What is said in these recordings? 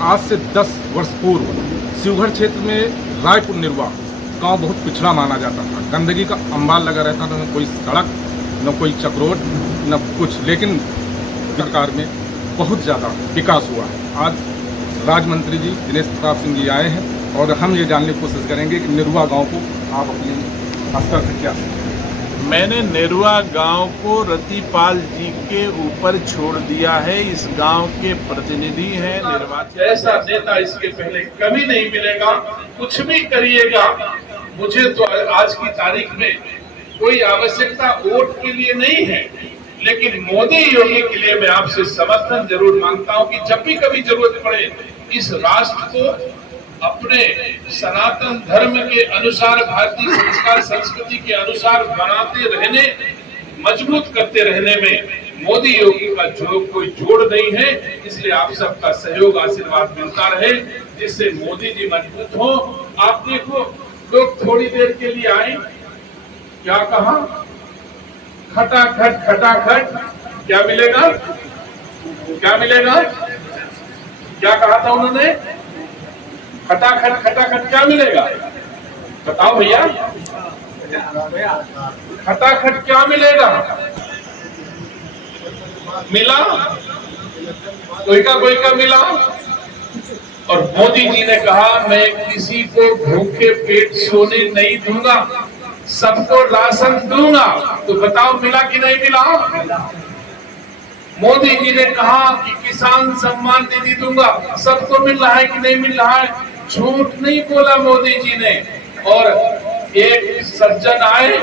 आज से 10 वर्ष पूर्व शिवघर क्षेत्र में रायपुर निरवा गांव बहुत पिछड़ा माना जाता था। गंदगी का अंबार लगा रहता था, न कोई सड़क, न कोई चक्रोट, न कुछ। लेकिन सरकार में बहुत ज़्यादा विकास हुआ है। आज राज्य मंत्री जी दिनेश प्रताप सिंह जी आए हैं और हम ये जानने की कोशिश करेंगे कि निरवा गांव को आप अपने स्तर से क्या। मैंने नेरुआ गांव को रतिपाल जी के ऊपर छोड़ दिया है। इस गांव के प्रतिनिधि हैं निर्वाचित। ऐसा नेता इसके पहले कभी नहीं मिलेगा। कुछ भी करिएगा, मुझे तो आज की तारीख में कोई आवश्यकता वोट के लिए नहीं है, लेकिन मोदी योगी के लिए मैं आपसे समर्थन जरूर मांगता हूं कि जब भी कभी जरूरत पड़े इस राष्ट्र को अपने सनातन धर्म के अनुसार, भारतीय संस्कार संस्कृति के अनुसार बनाते रहने, मजबूत करते रहने में मोदी योगी का जो कोई जोड़ नहीं है। इसलिए आप सबका सहयोग आशीर्वाद मिलता रहे, जिससे मोदी जी मजबूत हो। आप देखो, लोग थोड़ी देर के लिए आए, क्या कहा? खटाखट खटाखट क्या मिलेगा? क्या मिलेगा? क्या कहा था उन्होंने? खटाखट खटाखट क्या मिलेगा? बताओ भैया, खटाखट क्या मिलेगा? मिला? कोई का मिला? और मोदी जी ने कहा, मैं किसी को भूखे पेट सोने नहीं दूंगा, सबको राशन दूंगा। तो बताओ मिला कि नहीं मिला? मोदी जी ने कहा कि किसान सम्मान निधि दूंगा, सबको मिल रहा है कि नहीं मिल रहा है? झूठ नहीं बोला मोदी जी ने। और एक सज्जन आए,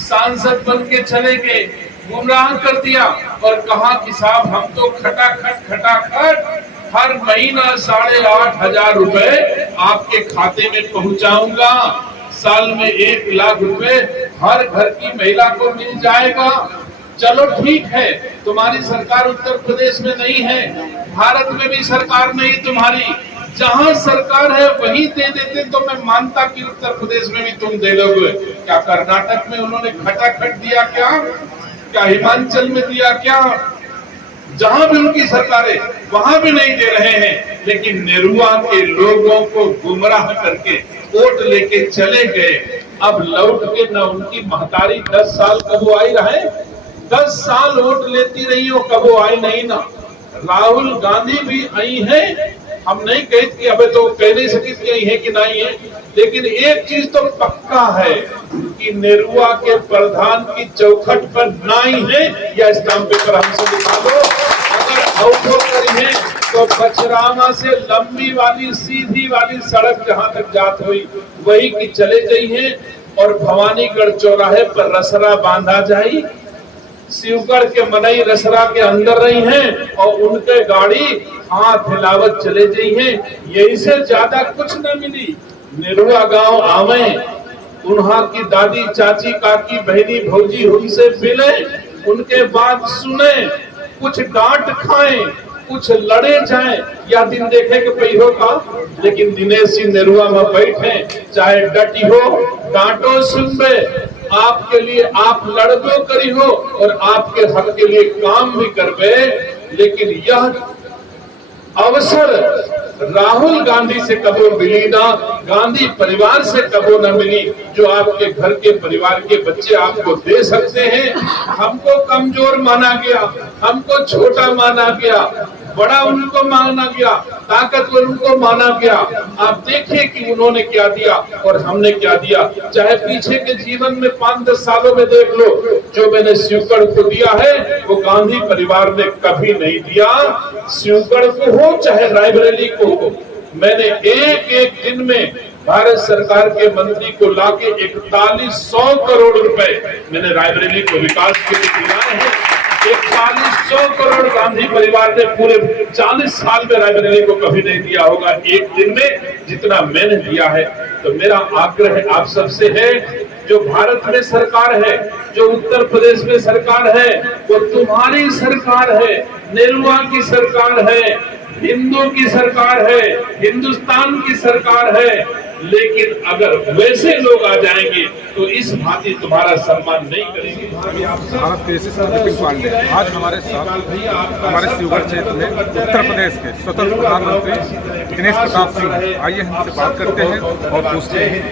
सांसद बन के चले गए, गुमराह कर दिया और कहा कि साहब हम तो खटाखट हर महीना 8,500 रुपए आपके खाते में पहुंचाऊंगा। साल में 1 लाख रुपए हर घर की महिला को मिल जाएगा। चलो ठीक है, तुम्हारी सरकार उत्तर प्रदेश में नहीं है, भारत में भी सरकार नहीं तुम्हारी। जहां सरकार है वहीं दे देते तो मैं मानता कि उत्तर प्रदेश में भी तुम दे दोगे। क्या कर्नाटक में उन्होंने खटाखट दिया? क्या हिमाचल में दिया? क्या जहां भी उनकी सरकार है वहां भी नहीं दे रहे हैं। लेकिन नेरुआ के लोगों को गुमराह करके वोट लेके चले गए। अब लौट के न उनकी महतारी 10 साल कबो आई रहे, 10 साल वोट लेती रही हो, कबो आई नहीं ना। राहुल गांधी भी आई है, हम नहीं कहते कि अबे तो कह नहीं सके कि आई है कि नहीं है, लेकिन एक चीज तो पक्का है कि नेरुआ के प्रधान की चौखट पर नाई है या स्टाम्प पेपर हमसे दिखा दो। अगर आउटो करी है तो बचरामा से लंबी वाली सीधी वाली सड़क जहां तक जात हुई वही की चले गई है, और भवानीगढ़ चौराहे पर रसरा बांधा जाई। शिवगढ़ के मनई रसरा के अंदर रही हैं और उनके गाड़ी हाथ हिलावत चले गई है। यही से ज्यादा कुछ न मिली। निरुआ गांव आवे, उन्हां की दादी चाची काकी बहनी भौजी उनसे मिले, उनके बात सुने, कुछ डांट खाएं, कुछ लड़े जाएं, या दिन देखे कि पहिरो का। लेकिन दिनेश सिंह नेरुआ में बैठे, चाहे डटी हो डांटो सुनबे, आपके लिए आप लड़बो करी हो और आपके हक के लिए काम भी करबे। लेकिन यह अवसर राहुल गांधी से कबो मिली ना, गांधी परिवार से कबो न मिली, जो आपके घर के परिवार के बच्चे आपको दे सकते हैं। हमको कमजोर माना गया, हमको छोटा माना गया, बड़ा उनको माना गया, ताकतवर उनको माना गया। आप देखिए कि उन्होंने क्या दिया और हमने क्या दिया। चाहे पीछे के जीवन में 5-10 सालों में देख लो, जो मैंने शिवगढ़ को दिया है वो गांधी परिवार ने कभी नहीं दिया। शिवगढ़ को हो चाहे रायबरेली को हो, मैंने एक दिन में भारत सरकार के मंत्री को लाके 4100 करोड़ रुपए मैंने रायबरेली को विकास के लिए दिलाए हैं। 4100 करोड़ गांधी परिवार ने पूरे 40 साल में रायबरेली को कभी नहीं दिया होगा एक दिन में जितना मैंने दिया है। तो मेरा आग्रह आप सबसे है, जो भारत में सरकार है, जो उत्तर प्रदेश में सरकार है, वो तुम्हारी सरकार है, नेरुआ की सरकार है, हिंदू की सरकार है, हिंदुस्तान की सरकार है। लेकिन अगर वैसे लोग आ जाएंगे तो इस भांति तुम्हारा सम्मान नहीं करेंगे। भारत के यशस्वी विपिन पांडे आज हमारे साथ हमारे शिवगढ़ क्षेत्र में उत्तर प्रदेश के स्वतंत्र प्रधानमंत्री दिनेश प्रताप सिंह, आइए हमसे बात करते हैं और पूछते हैं।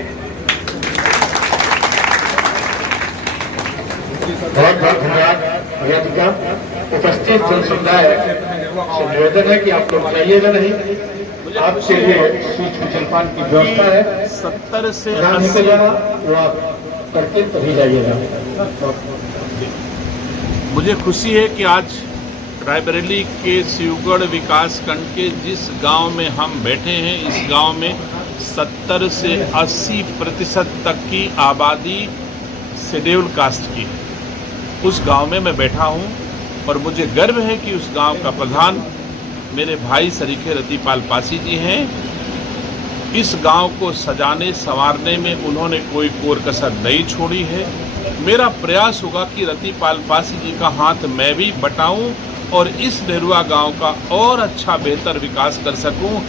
बहुत बहुत धन्यवाद भैया जी का। उपस्थित जन समुदाय से निवेदन है कि आप लोग जाइएगा नहीं, आपके लिए सूक्ष्म जलपान की व्यवस्था है। 70 से जहाँ 80 निकल जाना वो आप करके तभी जाइएगा। मुझे खुशी है कि आज रायबरेली के शिवगढ़ विकास खंड के जिस गांव में हम बैठे हैं, इस गांव में 70 से 80% तक की आबादी शेड्यूल कास्ट की है। उस गांव में मैं बैठा हूं और मुझे गर्व है कि उस गांव का प्रधान मेरे भाई सरीखे रतिपाल पासी जी हैं। इस गांव को सजाने संवारने में उन्होंने कोई कोर कसर नहीं छोड़ी है। मेरा प्रयास होगा कि रतिपाल पासी जी का हाथ मैं भी बटाऊं और इस नेरुआ गांव का और अच्छा बेहतर विकास कर सकूं,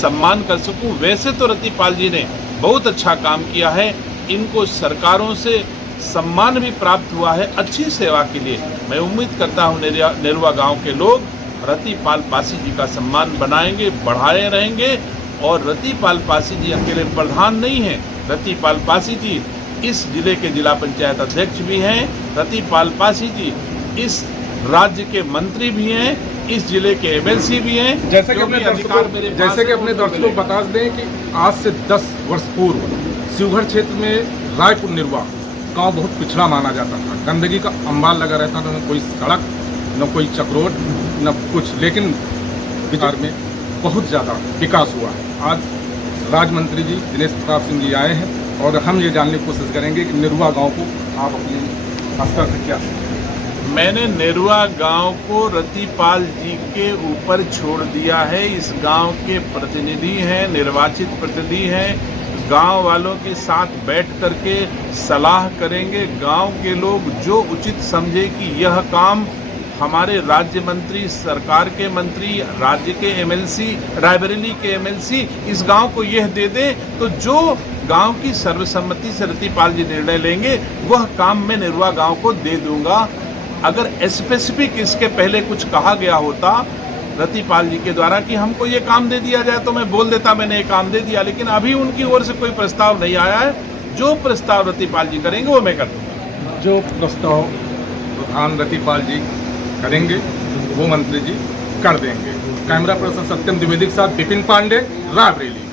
सम्मान कर सकूं। वैसे तो रतिपाल जी ने बहुत अच्छा काम किया है, इनको सरकारों से सम्मान भी प्राप्त हुआ है अच्छी सेवा के लिए। मैं उम्मीद करता हूं नेरुआ गांव के लोग रतिपाल पासी जी का सम्मान बनाएंगे, बढ़ाए रहेंगे। और रतिपाल पासी जी अकेले प्रधान नहीं हैं, रतिपाल पासी जी इस जिले के जिला पंचायत अध्यक्ष भी हैं, रतिपाल पासी जी इस राज्य के मंत्री भी हैं, इस जिले के एमएलसी भी हैं। जैसे कि अपने दर्शकों को बता दें कि आज से 10 वर्ष पूर्व शिवगढ़ क्षेत्र में रायपुर निर्वा गांव बहुत पिछड़ा माना जाता था। गंदगी का अंबार लगा रहता था, न कोई सड़क, न कोई चक्रोट, न कुछ। लेकिन बिहार में बहुत ज़्यादा विकास हुआ है। आज राज्य मंत्री जी दिनेश प्रताप सिंह जी आए हैं और हम ये जानने की कोशिश करेंगे कि नेरुआ गांव को आप अपने स्तर से क्या। मैंने नेरुआ गांव को रतिपाल जी के ऊपर छोड़ दिया है। इस गांव के प्रतिनिधि हैं, निर्वाचित प्रतिनिधि हैं, गांव वालों के साथ बैठ करके सलाह करेंगे। गांव के लोग जो उचित समझे कि यह काम हमारे राज्य मंत्री, सरकार के मंत्री, राज्य के एमएलसी, रायबरेली के एमएलसी इस गांव को यह दे दें, तो जो गांव की सर्वसम्मति से रतिपाल जी निर्णय लेंगे वह काम मैं नेरुआ गांव को दे दूंगा। अगर स्पेसिफिक इसके पहले कुछ कहा गया होता रतिपाल जी के द्वारा कि हमको ये काम दे दिया जाए तो मैं बोल देता मैंने ये काम दे दिया, लेकिन अभी उनकी ओर से कोई प्रस्ताव नहीं आया है। जो प्रस्ताव रतिपाल जी करेंगे वो मैं कर दूंगा। जो प्रस्ताव प्रधान रतिपाल जी करेंगे वो मंत्री जी कर देंगे। कैमरा पर्सन सत्यम द्विवेदी के साथ विपिन पांडे, रायबरेली।